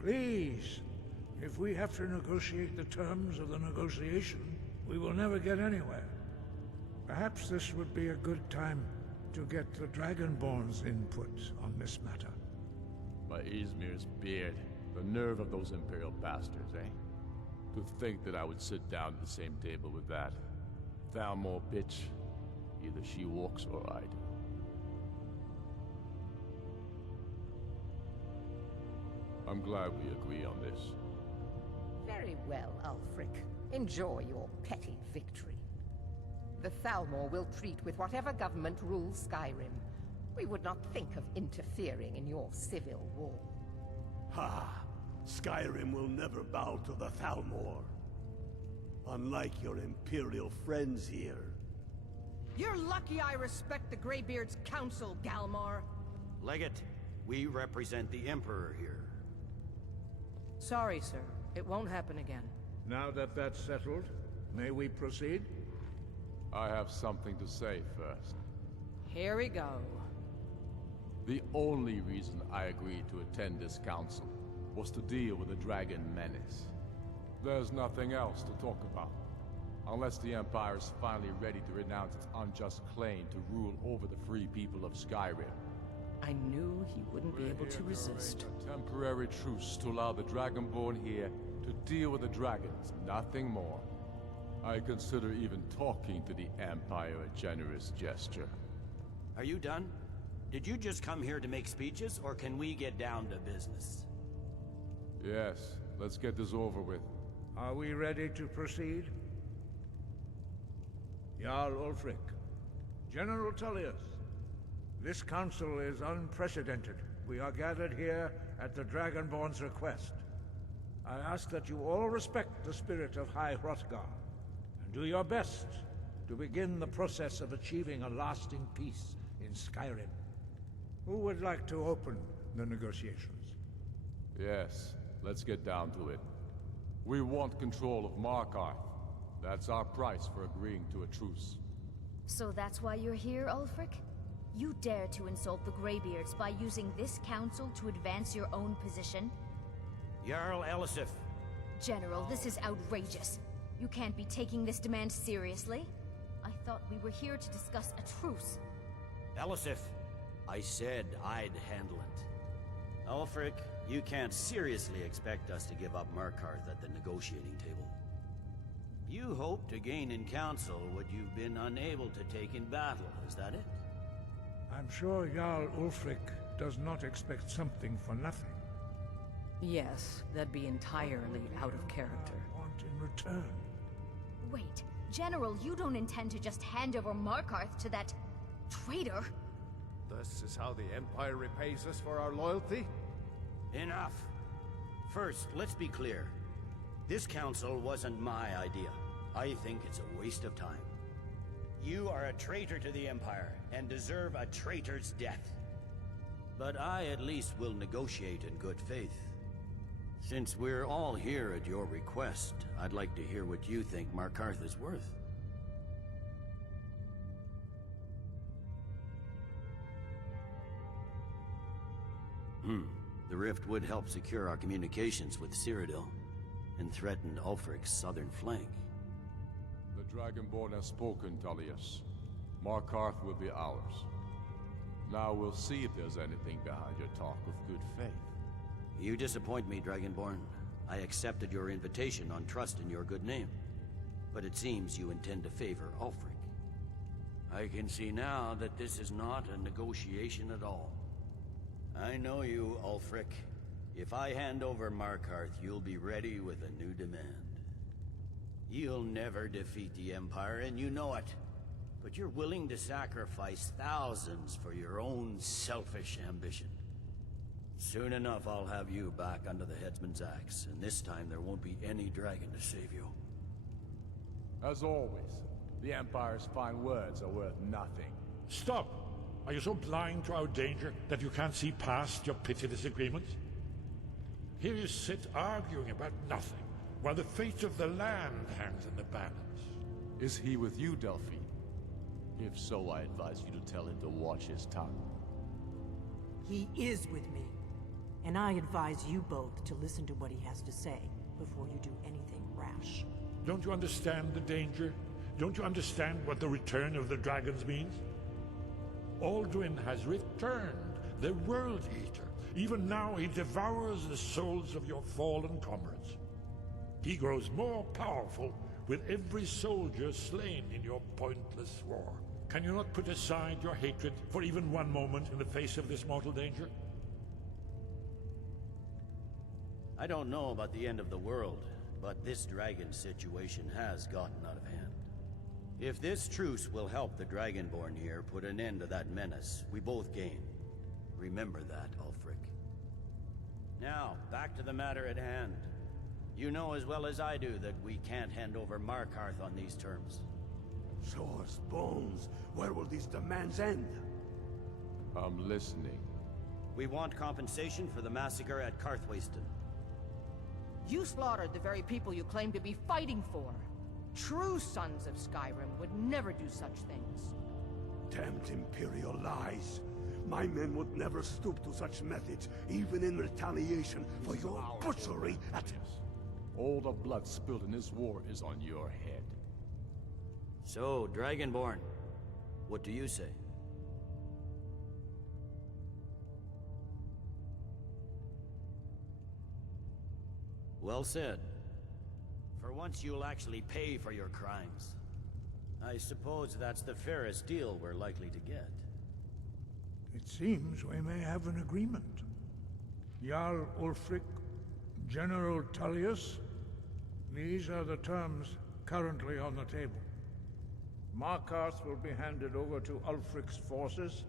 Please. If we have to negotiate the terms of the negotiation, we will never get anywhere. Perhaps this would be a good time to get the Dragonborn's input on this matter. By Ysmir's beard, the nerve of those Imperial bastards, eh? To think that I would sit down at the same table with that Thalmor bitch. Either she walks or I do. I'm glad we agree on this. Very well, Ulfric. Enjoy your petty victory. The Thalmor will treat with whatever government rules Skyrim. We would not think of interfering in your civil war. Ha! Skyrim will never bow to the Thalmor. Unlike your Imperial friends here. You're lucky I respect the Greybeard's counsel, Galmar. Legate, we represent the Emperor here. Sorry, sir. It won't happen again. Now that that's settled, may we proceed? I have something to say first. Here we go. The only reason I agreed to attend this council was to deal with the Dragon Menace. There's nothing else to talk about. Unless the Empire is finally ready to renounce its unjust claim to rule over the free people of Skyrim. I knew he wouldn't be able to resist. A temporary truce to allow the Dragonborn here to deal with the dragons, nothing more. I consider even talking to the Empire a generous gesture. Are you done? Did you just come here to make speeches, or can we get down to business? Yes, let's get this over with. Are we ready to proceed? Jarl Ulfric, General Tullius, this council is unprecedented. We are gathered here at the Dragonborn's request. I ask that you all respect the spirit of High Hrothgar, and do your best to begin the process of achieving a lasting peace in Skyrim. Who would like to open the negotiations? Yes, let's get down to it. We want control of Markarth. That's our price for agreeing to a truce. So that's why you're here, Ulfric? You dare to insult the Greybeards by using this council to advance your own position? Jarl Elisif. General, this is outrageous. You can't be taking this demand seriously. I thought we were here to discuss a truce. Elisif, I said I'd handle it. Ulfric, you can't seriously expect us to give up Markarth at the negotiating table. You hope to gain in council what you've been unable to take in battle, is that it? I'm sure Jarl Ulfric does not expect something for nothing. Yes, that'd be entirely out of character. I want in return. Wait, General, you don't intend to just hand over Markarth to that traitor? This is how the Empire repays us for our loyalty? Enough. First, let's be clear. This council wasn't my idea. I think it's a waste of time. You are a traitor to the Empire, and deserve a traitor's death. But I at least will negotiate in good faith. Since we're all here at your request, I'd like to hear what you think Markarth is worth. The rift would help secure our communications with Cyrodiil, and threaten Ulfric's southern flank. The Dragonborn has spoken, Tullius. Markarth will be ours. Now we'll see if there's anything behind your talk of good faith. You disappoint me, Dragonborn. I accepted your invitation on trust in your good name. But it seems you intend to favor Ulfric. I can see now that this is not a negotiation at all. I know you, Ulfric. If I hand over Markarth, you'll be ready with a new demand. You'll never defeat the Empire, and you know it. But you're willing to sacrifice thousands for your own selfish ambition. Soon enough, I'll have you back under the headsman's axe, and this time there won't be any dragon to save you. As always, the Empire's fine words are worth nothing. Stop! Are you so blind to our danger that you can't see past your petty disagreements? Here you sit arguing about nothing, while the fate of the land hangs in the balance. Is he with you, Delphine? If so, I advise you to tell him to watch his tongue. He is with me. and I advise you both to listen to what he has to say before you do anything rash. Don't you understand the danger? Don't you understand what the return of the dragons means? Alduin has returned, the World Eater. Even now he devours the souls of your fallen comrades. He grows more powerful with every soldier slain in your pointless war. Can you not put aside your hatred for even one moment in the face of this mortal danger? I don't know about the end of the world, but this dragon situation has gotten out of hand. If this truce will help the Dragonborn here put an end to that menace, we both gain. Remember that, Ulfric. Now, back to the matter at hand. You know as well as I do that we can't hand over Markarth on these terms. Swords, bones, where will these demands end? I'm listening. We want compensation for the massacre at Karthwasten. You slaughtered the very people you claim to be fighting for. True sons of Skyrim would never do such things. Damned Imperial lies. My men would never stoop to such methods, even in retaliation for your butchery at... All the blood spilled in this war is on your head. So, Dragonborn, what do you say? Well said. For once you'll actually pay for your crimes. I suppose that's the fairest deal we're likely to get. It seems we may have an agreement. Jarl Ulfric, General Tullius, these are the terms currently on the table. Markarth will be handed over to Ulfric's forces,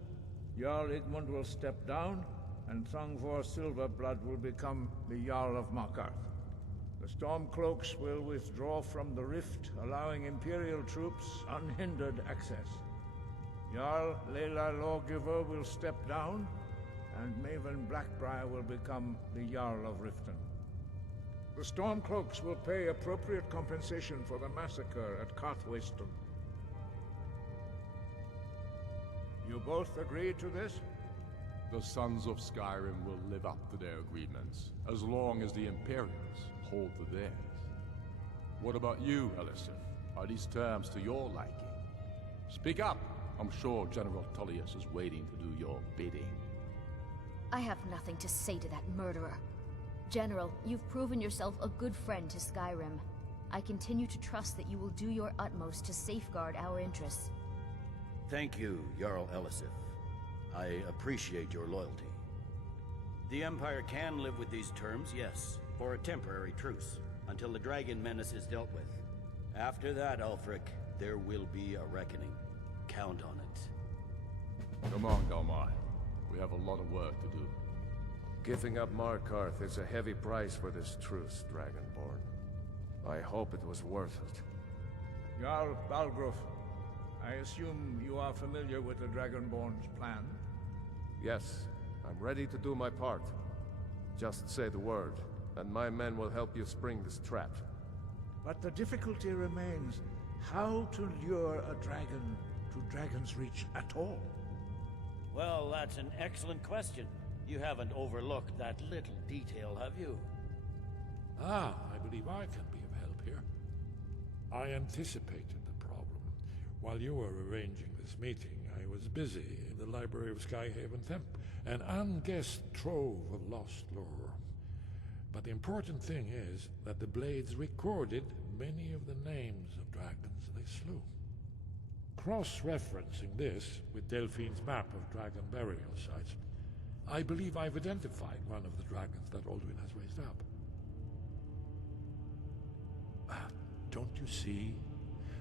Jarl Igmund will step down, and Thongvor Silverblood will become the Jarl of Markarth. The Stormcloaks will withdraw from the rift, allowing Imperial troops unhindered access. Jarl Layla Lawgiver will step down, and Maven Blackbriar will become the Jarl of Riften. The Stormcloaks will pay appropriate compensation for the massacre at Karthwasten. You both agree to this? The Sons of Skyrim will live up to their agreements, as long as the Imperials hold to theirs. What about you, Elisif? Are these terms to your liking? Speak up! I'm sure General Tullius is waiting to do your bidding. I have nothing to say to that murderer. General, you've proven yourself a good friend to Skyrim. I continue to trust that you will do your utmost to safeguard our interests. Thank you, Jarl Elisif. I appreciate your loyalty. The Empire can live with these terms, yes, for a temporary truce, until the dragon menace is dealt with. After that, Ulfric, there will be a reckoning. Count on it. Come on, Galmar. We have a lot of work to do. Giving up Markarth is a heavy price for this truce, Dragonborn. I hope it was worth it. Jarl Balgruuf, I assume you are familiar with the Dragonborn's plan? Yes, I'm ready to do my part. Just say the word, and my men will help you spring this trap. But the difficulty remains how to lure a dragon to Dragon's Reach at all. Well, that's an excellent question. You haven't overlooked that little detail, have you? Ah, I believe I can be of help here. I anticipated the problem. While you were arranging this meeting, I was busy in the library of Skyhaven Temp, an unguessed trove of lost lore. But the important thing is that the Blades recorded many of the names of dragons they slew. Cross-referencing this with Delphine's map of dragon burial sites, I believe I've identified one of the dragons that Alduin has raised up. Don't you see?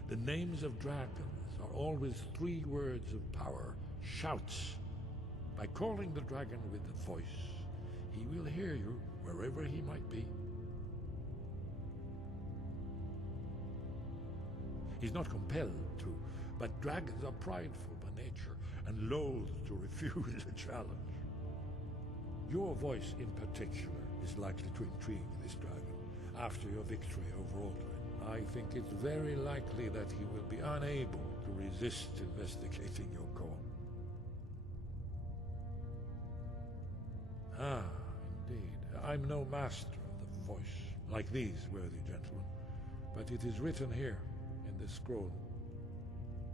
The names of dragons are always 3 words of power, shouts. By calling the dragon with the voice, he will hear you wherever he might be. He's not compelled to, but dragons are prideful by nature and loath to refuse a challenge. Your voice in particular is likely to intrigue this dragon after your victory over Alduin. I think it's very likely that he will be unable to resist investigating your call. Ah, I'm no master of the voice, like these worthy gentlemen, but it is written here in this scroll.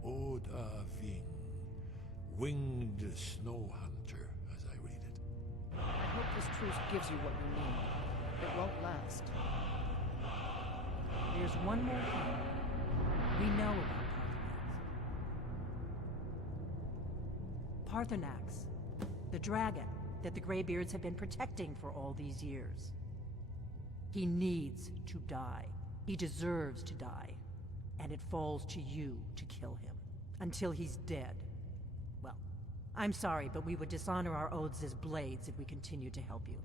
Oda Ving, winged snow hunter, as I read it. I hope this truce gives you what you need. It won't last. There's one more thing. We know about Paarthurnax. The dragon that the Greybeards have been protecting for all these years. He needs to die. He deserves to die. And it falls to you to kill him. Until he's dead. Well, I'm sorry, but we would dishonor our oaths as blades if we continued to help you.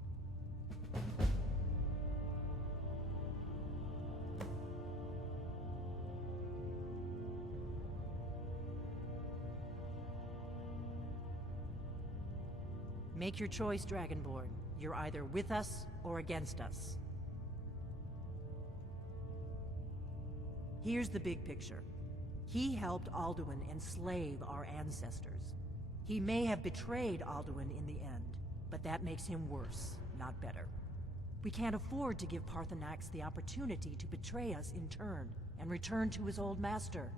Make your choice, Dragonborn. You're either with us or against us. Here's the big picture. He helped Alduin enslave our ancestors. He may have betrayed Alduin in the end, but that makes him worse, not better. We can't afford to give Paarthurnax the opportunity to betray us in turn, and return to his old master.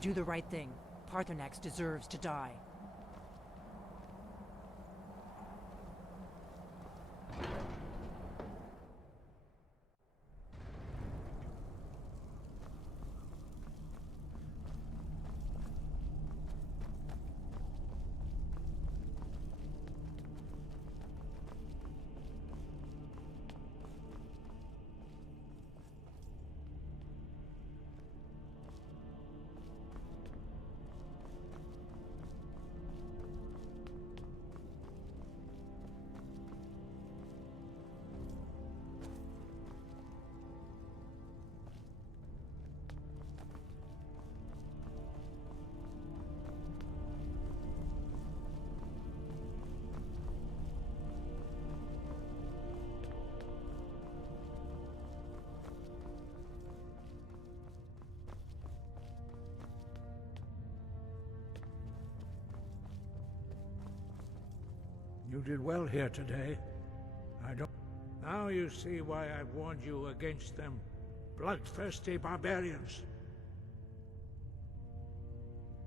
Do the right thing. Paarthurnax deserves to die. You did well here today. I don't... Now you see why I've warned you against them. Bloodthirsty barbarians.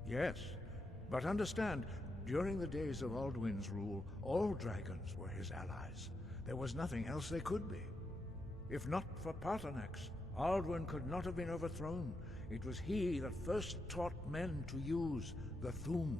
Yes, but understand, during the days of Alduin's rule, all dragons were his allies. There was nothing else they could be. If not for Paarthurnax, Alduin could not have been overthrown. It was he that first taught men to use the Thu'um.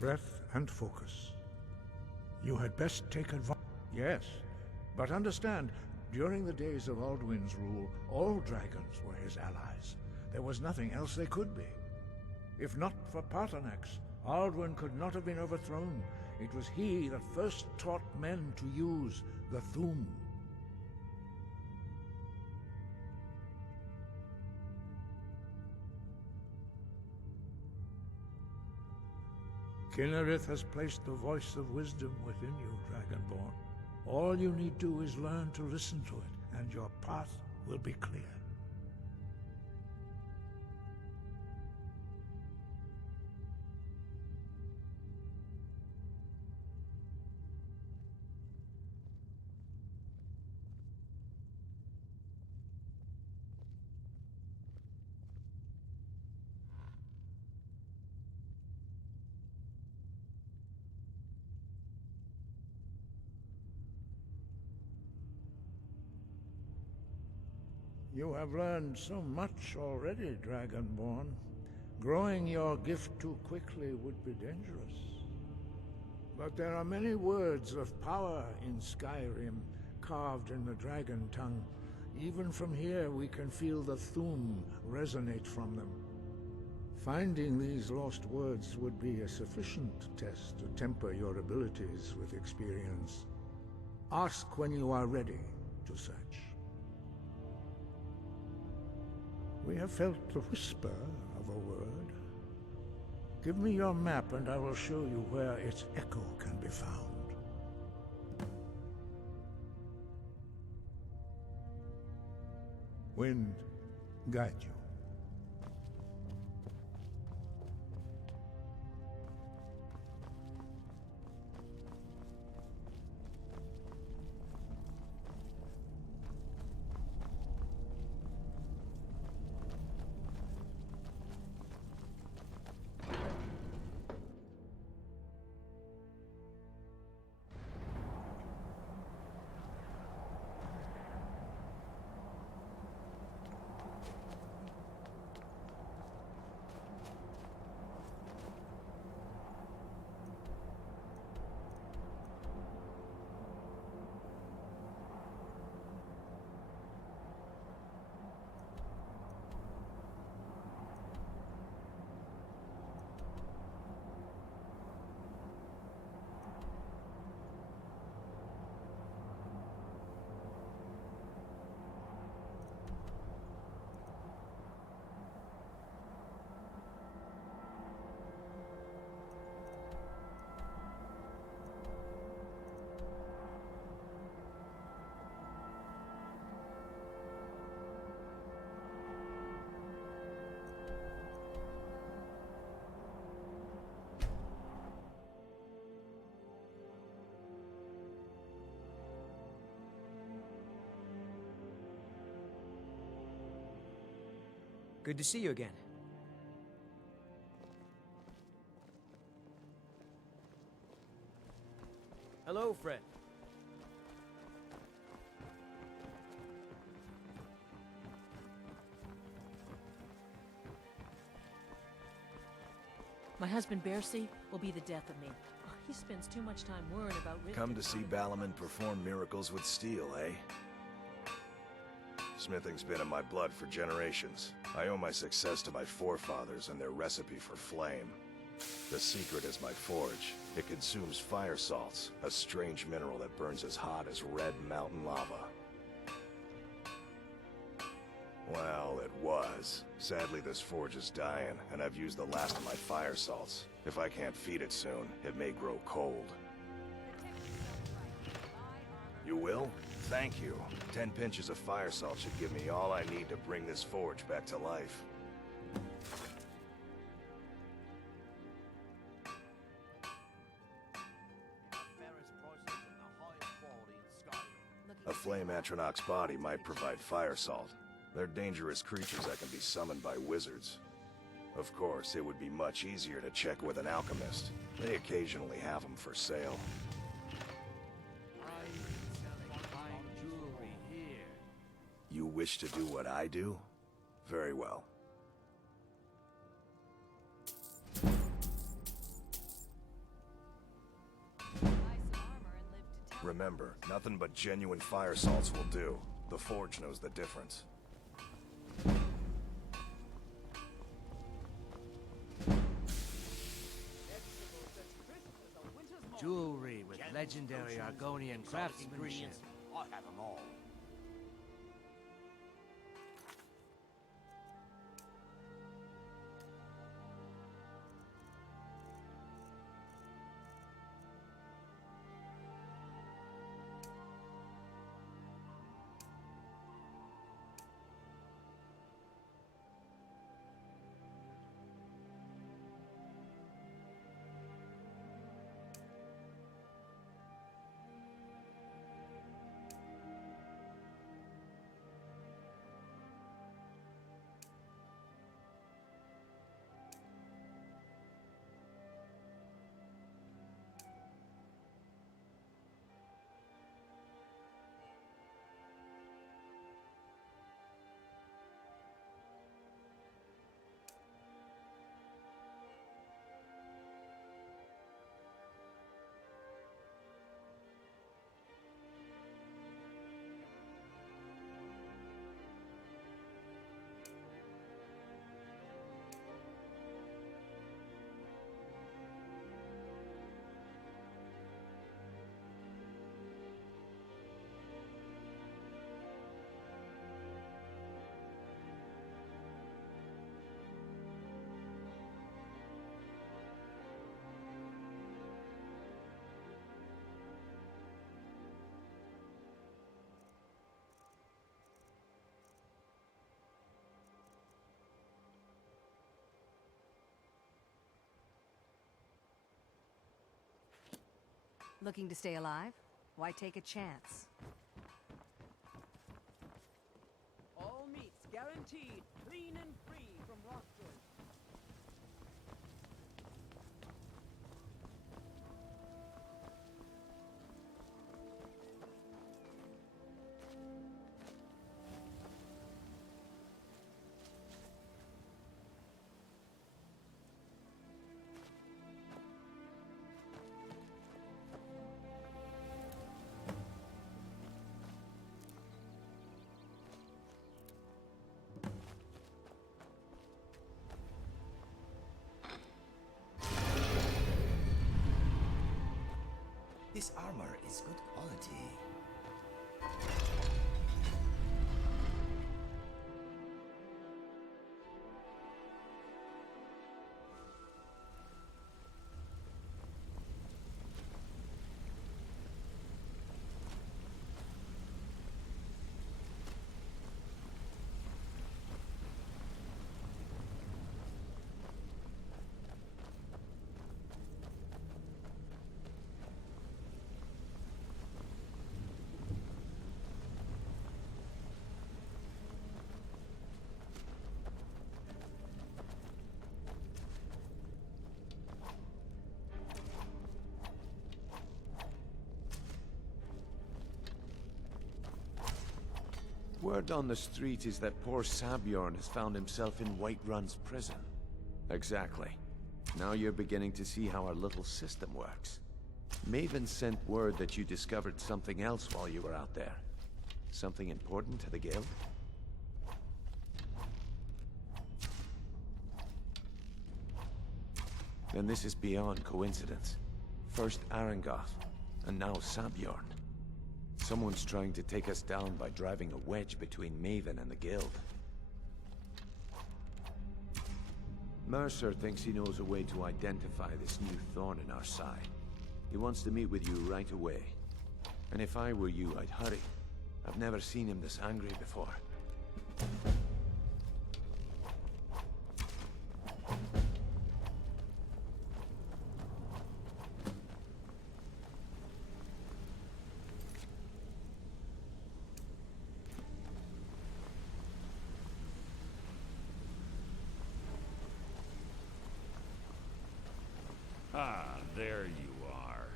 breath and focus. You had best take advantage. Yes, but understand, during the days of Alduin's rule, all dragons were his allies. There was nothing else they could be. If not for Paarthurnax, Alduin could not have been overthrown. It was he that first taught men to use the Thu'um. Kynareth has placed the voice of wisdom within you, Dragonborn. All you need do is learn to listen to it, and your path will be clear. You have learned so much already, Dragonborn. Growing your gift too quickly would be dangerous. But there are many words of power in Skyrim, carved in the dragon tongue. Even from here we can feel the Thu'um resonate from them. Finding these lost words would be a sufficient test to temper your abilities with experience. Ask when you are ready to search. We have felt the whisper of a word. Give me your map and I will show you where its echo can be found. Wind, guide you. Good to see you again. Hello, Fred. My husband, Bercy, will be the death of me. Oh, he spends too much time worrying about Rift. Come to see Balaman perform miracles with steel, eh? Smithing's been in my blood for generations. I owe my success to my forefathers and their recipe for flame. The secret is my forge. It consumes fire salts, a strange mineral that burns as hot as red mountain lava. Well, it was. Sadly, this forge is dying, and I've used the last of my fire salts. If I can't feed it soon, it may grow cold. You will? Thank you. 10 pinches of fire salt should give me all I need to bring this forge back to life. A flame Atronach's body might provide fire salt. They're dangerous creatures that can be summoned by wizards. Of course, it would be much easier to check with an alchemist. They occasionally have them for sale. You wish to do what I do? Very well. remember, nothing but genuine fire salts will do. The Forge knows the difference. Jewelry with legendary Argonian craftsmanship. I have them all. Looking to stay alive? Why take a chance? All meats guaranteed, clean and free from rock joints. This armor is good quality. Word on the street is that poor Sabjorn has found himself in Whiterun's prison. Exactly. Now you're beginning to see how our little system works. Maven sent word that you discovered something else while you were out there. Something important to the Guild? Then this is beyond coincidence. First Arangoth, and now Sabjorn. Someone's trying to take us down by driving a wedge between Maven and the Guild. Mercer thinks he knows a way to identify this new thorn in our side. He wants to meet with you right away. And if I were you, I'd hurry. I've never seen him this angry before. Ah, there you are.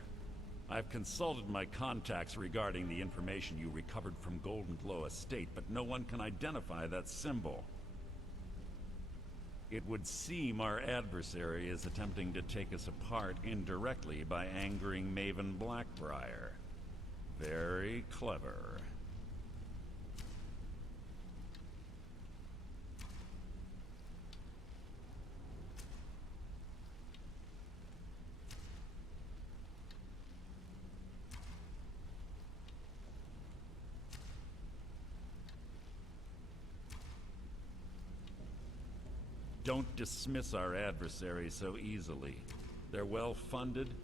I've consulted my contacts regarding the information you recovered from Golden Glow Estate, but no one can identify that symbol. It would seem our adversary is attempting to take us apart indirectly by angering Maven Blackbriar. Very clever. Don't dismiss our adversaries so easily. They're well-funded,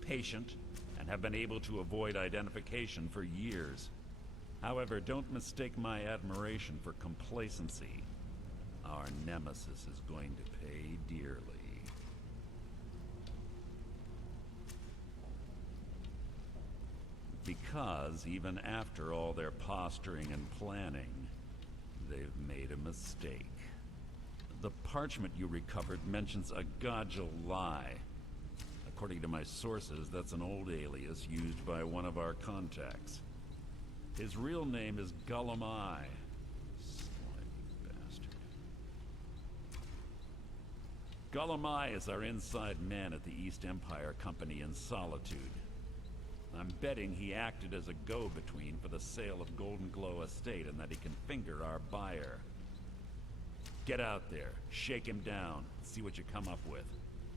patient, and have been able to avoid identification for years. However, don't mistake my admiration for complacency. Our nemesis is going to pay dearly. Because even after all their posturing and planning, they've made a mistake. The parchment you recovered mentions a Godja lie. According to my sources, that's an old alias used by one of our contacts. His real name is Gulamai. Slimy bastard. Gulamai is our inside man at the East Empire Company in Solitude. I'm betting he acted as a go-between for the sale of Golden Glow Estate and that he can finger our buyer. Get out there, shake him down, see what you come up with.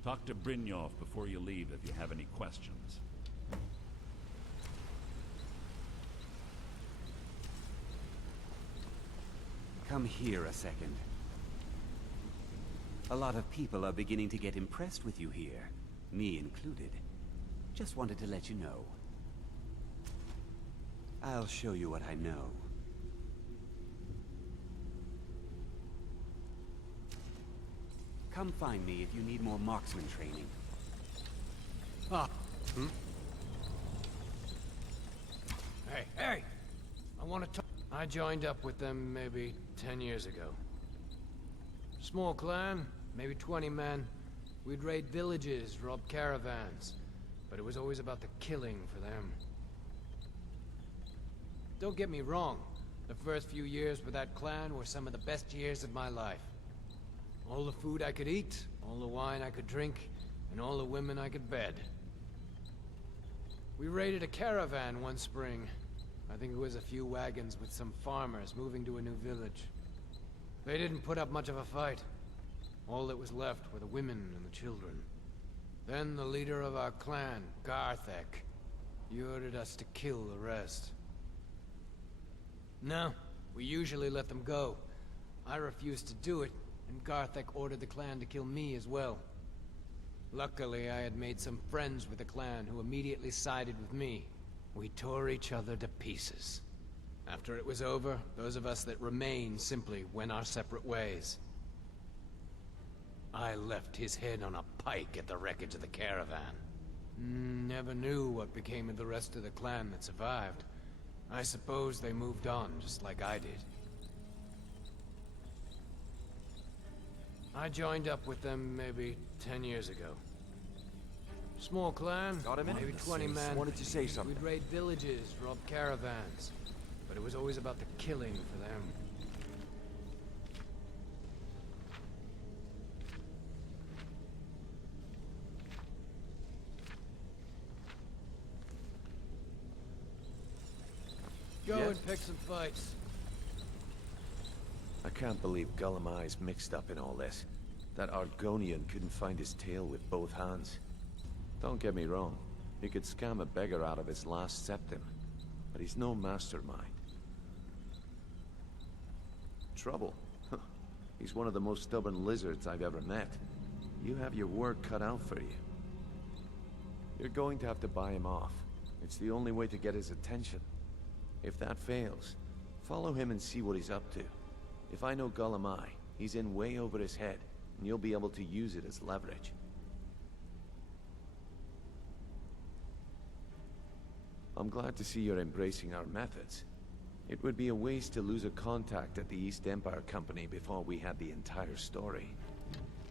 Talk to Brynjolf before you leave if you have any questions. Come here a second. A lot of people are beginning to get impressed with you here, me included. Just wanted to let you know. I'll show you what I know. Come find me if you need more marksman training. Hey! I want to talk. I joined up with them maybe 10 years ago. Small clan, maybe 20 men. We'd raid villages, rob caravans. But it was always about the killing for them. Don't get me wrong. The first few years with that clan were some of the best years of my life. All the food I could eat, all the wine I could drink, and all the women I could bed. We raided a caravan one spring. I think it was a few wagons with some farmers moving to a new village. They didn't put up much of a fight. All that was left were the women and the children. Then the leader of our clan, Garthek, he ordered us to kill the rest. No, we usually let them go. I refused to do it, and Garthek ordered the clan to kill me as well. Luckily, I had made some friends with the clan who immediately sided with me. We tore each other to pieces. After it was over, those of us that remained simply went our separate ways. I left his head on a pike at the wreckage of the caravan. Never knew what became of the rest of the clan that survived. I suppose they moved on, just like I did. I joined up with them maybe 10 years ago. Small clan, maybe 20 men. Wanted to say something. We'd raid villages, rob caravans. But it was always about the killing for them. Go and pick some fights. I can't believe Gulamai's mixed up in all this. That Argonian couldn't find his tail with both hands. Don't get me wrong, he could scam a beggar out of his last septim, but he's no mastermind. Trouble? Huh. He's one of the most stubborn lizards I've ever met. You have your work cut out for you. You're going to have to buy him off. It's the only way to get his attention. If that fails, follow him and see what he's up to. If I know Gulamai, he's in way over his head, and you'll be able to use it as leverage. I'm glad to see you're embracing our methods. It would be a waste to lose a contact at the East Empire Company before we had the entire story.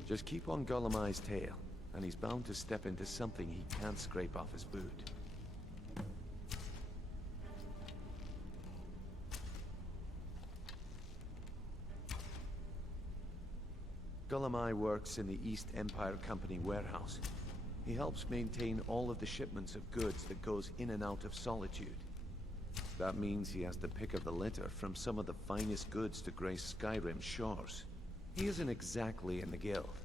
Just keep on Gulamai's tail, and he's bound to step into something he can't scrape off his boot. Gulamai works in the East Empire Company warehouse. He helps maintain all of the shipments of goods that goes in and out of Solitude. That means he has the pick of the litter from some of the finest goods to grace Skyrim's shores. He isn't exactly in the guild,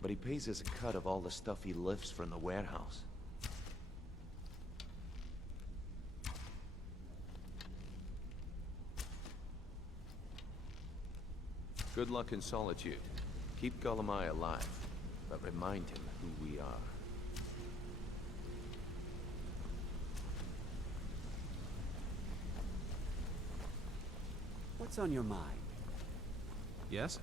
but he pays us a cut of all the stuff he lifts from the warehouse. Good luck in Solitude. Keep Golemai alive, but remind him who we are. What's on your mind? Yes?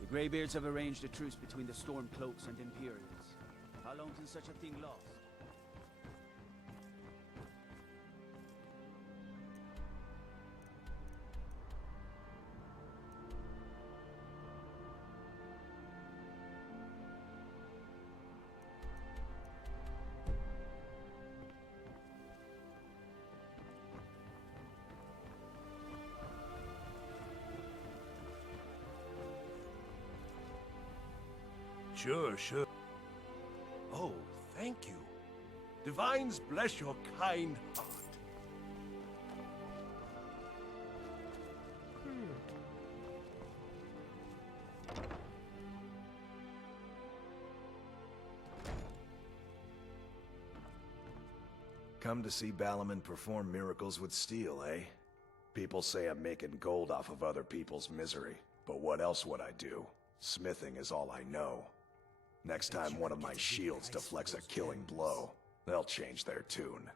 The Greybeards have arranged a truce between the Stormcloaks and Imperials. How long can such a thing last? Sure. Oh, thank you. Divines bless your kind heart. Come to see Balaman perform miracles with steel, eh? People say I'm making gold off of other people's misery, but what else would I do? Smithing is all I know. Next time one of my shields deflects a killing blow, they'll change their tune.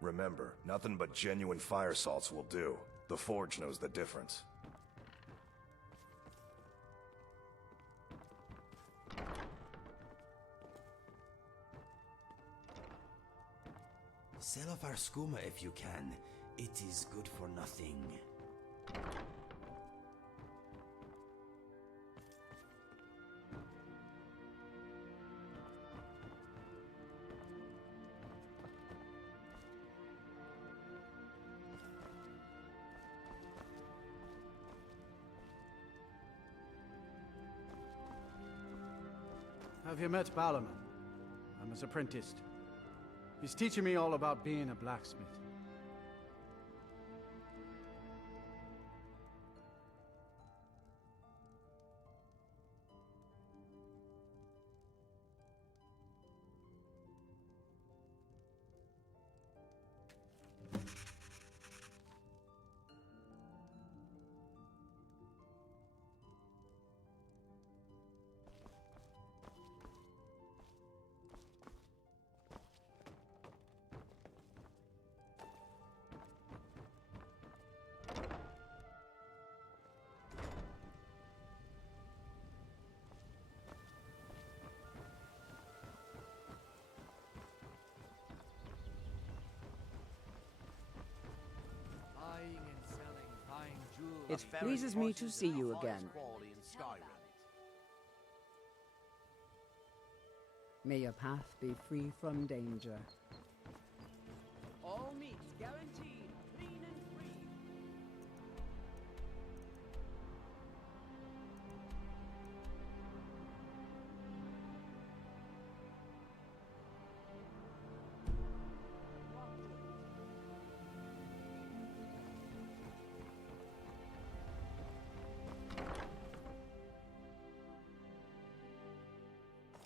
Remember, nothing but genuine fire salts will do. The Forge knows the difference. Sell off our skooma if you can. It is good for nothing. Have you met Balaman? I'm his apprentice. He's teaching me all about being a blacksmith. It pleases me to see you again. May your path be free from danger. All meats guaranteed, clean and free.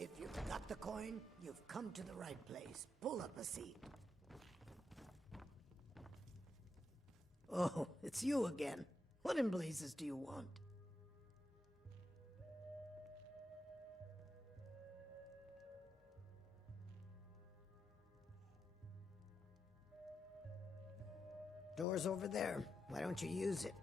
If you've got the coin, you've come to the right place. Pull up a seat. Oh, it's you again. What in blazes do you want? Door's over there. Why don't you use it?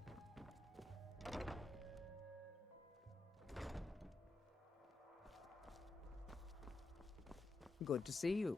Good to see you.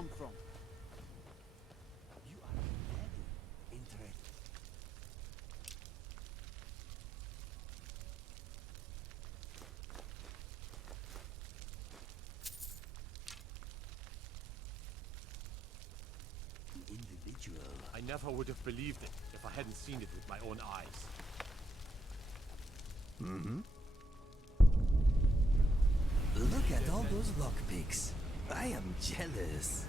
come from? You are very interesting. Individual. I never would have believed it if I hadn't seen it with my own eyes. Mm-hmm. Look at all those lockpicks. I am jealous.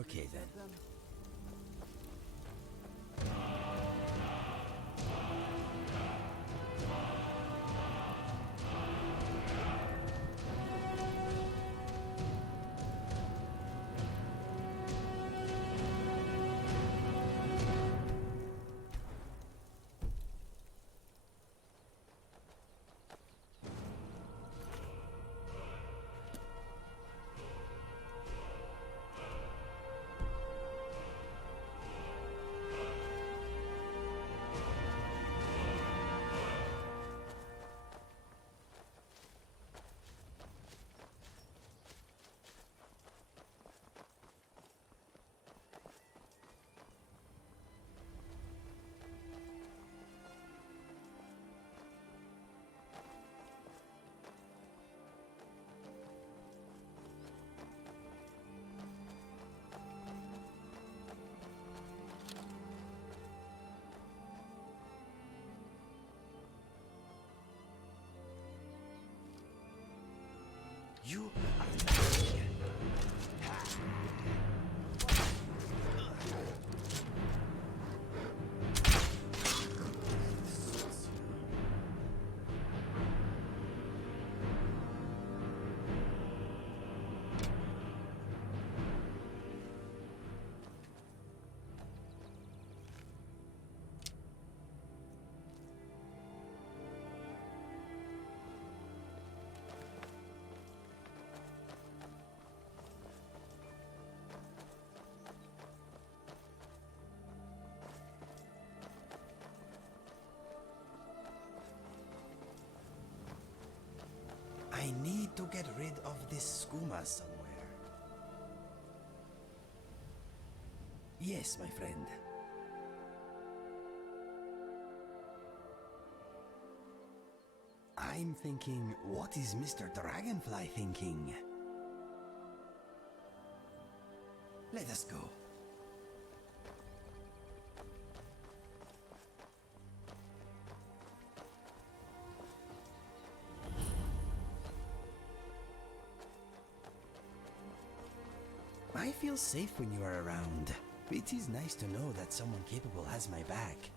Okay then. You are I need to get rid of this skooma somewhere. Yes, my friend. I'm thinking, what is Mr. Dragonfly thinking? Let us go. I feel safe when you are around. It is nice to know that someone capable has my back.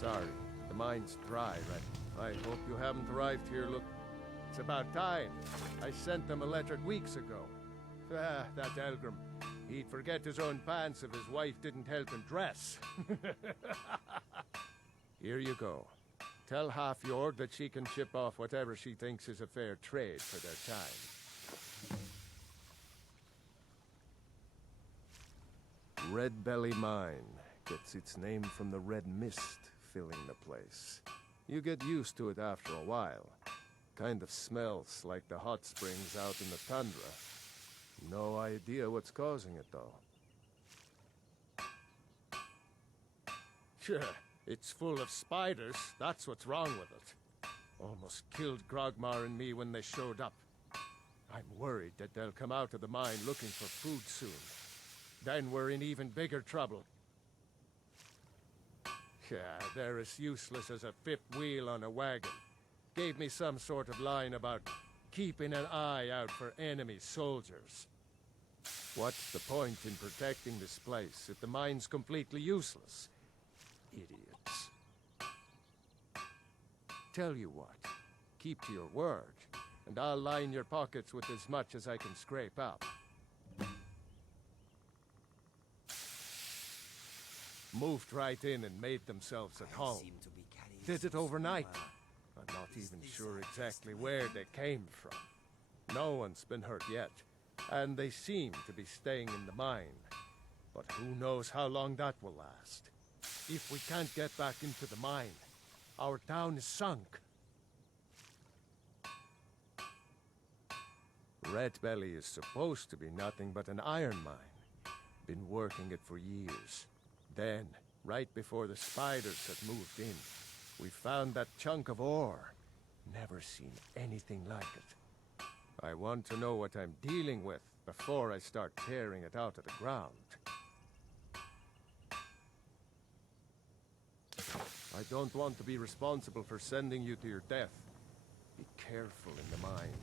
Sorry, the mine's dry, right? I hope you haven't arrived here It's about time. I sent them a letter weeks ago. Ah, that Elgrim. He'd forget his own pants if his wife didn't help him dress. Here you go. Tell Half-Yord that she can ship off whatever she thinks is a fair trade for their time. Red Belly Mine gets its name from the red mist filling the place. You get used to it after a while. Kind of smells like the hot springs out in the tundra. No idea what's causing it, though. Sure, it's full of spiders. That's what's wrong with it. Almost killed Grogmar and me when they showed up. I'm worried that they'll come out of the mine looking for food soon. Then we're in even bigger trouble. Yeah, they're as useless as a fifth wheel on a wagon. Gave me some sort of line about keeping an eye out for enemy soldiers. What's the point in protecting this place if the mine's completely useless? Idiots. Tell you what, keep to your word, and I'll line your pockets with as much as I can scrape up. Moved right in and made themselves at home. Did it overnight. I'm not even sure exactly where they came from. No one's been hurt yet, and they seem to be staying in the mine. But who knows how long that will last. If we can't get back into the mine, our town is sunk. Red Belly is supposed to be nothing but an iron mine. Been working it for years. Then, right before the spiders had moved in, we found that chunk of ore. Never seen anything like it. I want to know what I'm dealing with before I start tearing it out of the ground. I don't want to be responsible for sending you to your death. Be careful in the mine.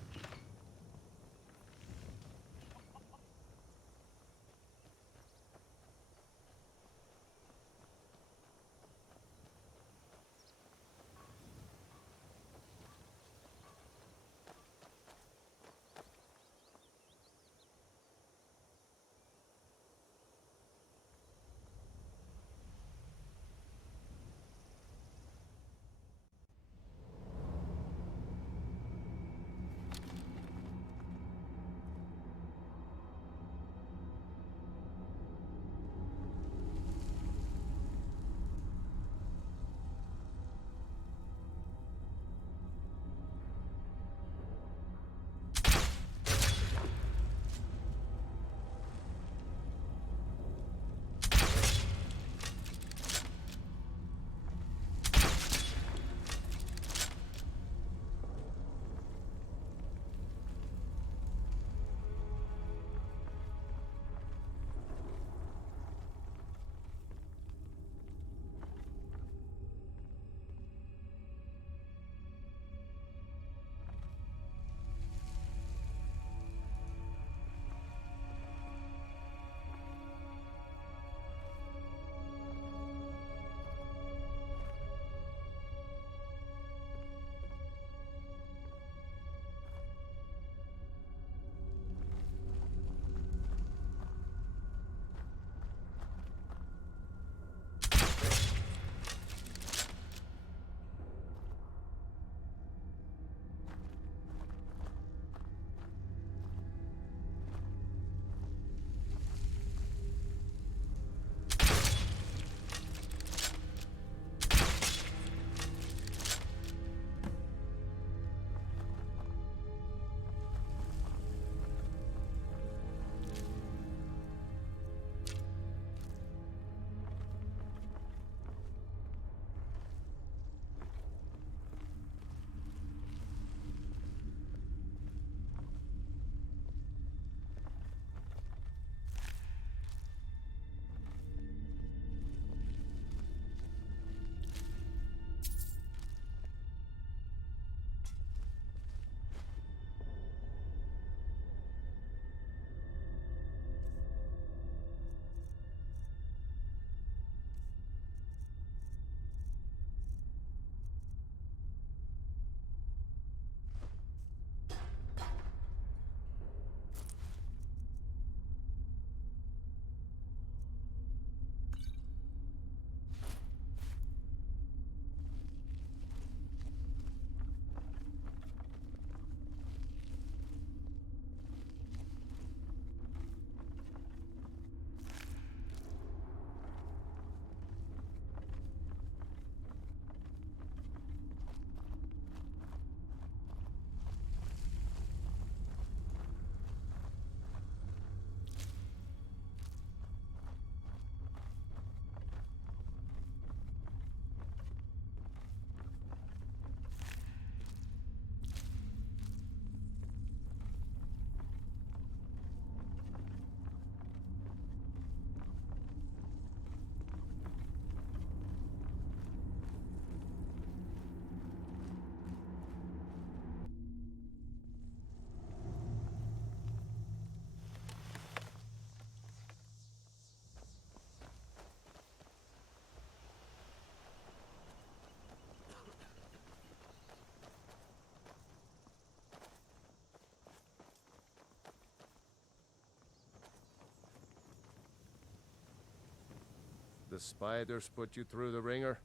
the spiders put you through the ringer?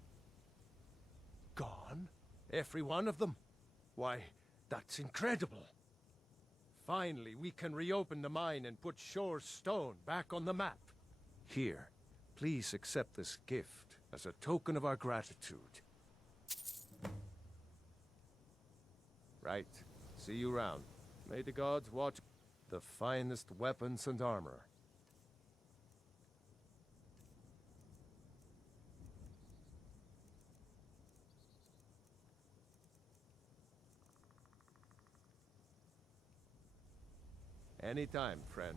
Gone? Every one of them? Why, that's incredible. Finally, we can reopen the mine and put Shore's Stone back on the map. Here, please accept this gift as a token of our gratitude. Right. See you round. May the gods watch the finest weapons and armor. Anytime, friend.